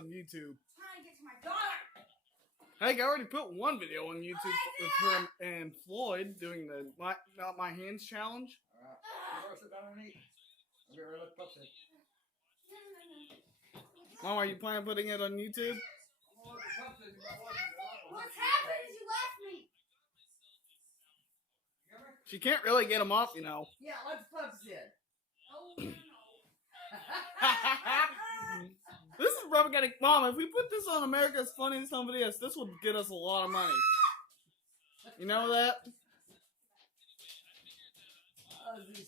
on YouTube. Trying to get to my daughter. Heck, I already put one video on YouTube with her and Floyd doing the Not My Hands challenge. Alright, sit down and eat. I'll get rid of the pups in. Mom, are you planning on putting it on YouTube? What's happened is you left me. She can't really get them off, you know. Yeah, let's pups in. Oh, This is probably gonna... Mom, if we put this on America's Funniest Home Videos, this would get us a lot of money. You know that? Oh, this is